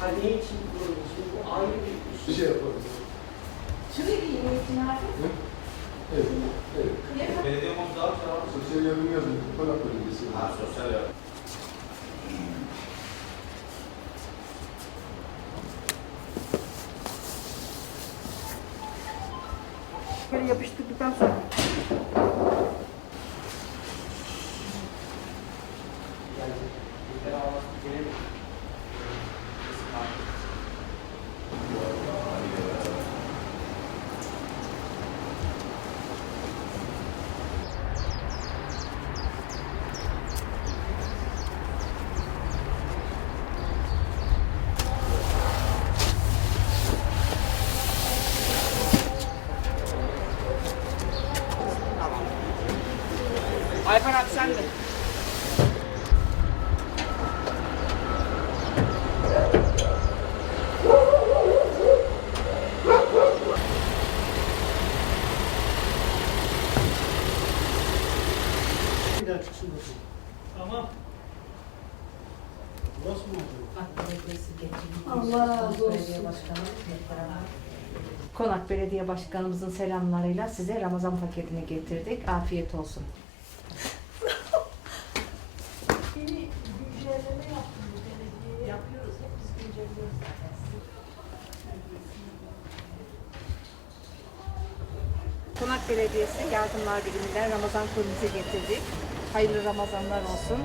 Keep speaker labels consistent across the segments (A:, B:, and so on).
A: Hadiye için kullanıyorsun. Bu ayrı bir.
B: Bir şey yapalım.
C: Şuraya giymek için abi.
B: Evet. Evet.
D: Belediye çok.
B: Sosyal yardım yazın. Konak bölgesi.
D: Ha sosyal yardım.
C: Böyle yapıştırdıktan sonra.
A: Ayfer abi sen de.
E: Tamam.
C: Allah razı olsun. Konak Belediye Başkanımızın selamlarıyla size Ramazan paketini getirdik. Afiyet olsun. Konak Belediyesi Yardımlar Biriminden Ramazan kolimizi getirdik. Hayırlı Ramazanlar olsun.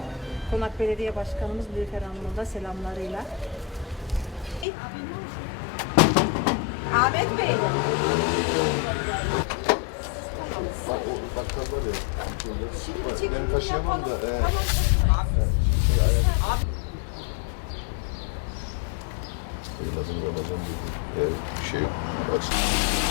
C: Konak Belediye Başkanımız Nilüfer Hanım'ın da selamlarıyla. Ahmet Bey.
B: Bak o bakkal var ya. Bak, ben taşıyamam da. Ramazan. Evet, bir şey yok. Açın.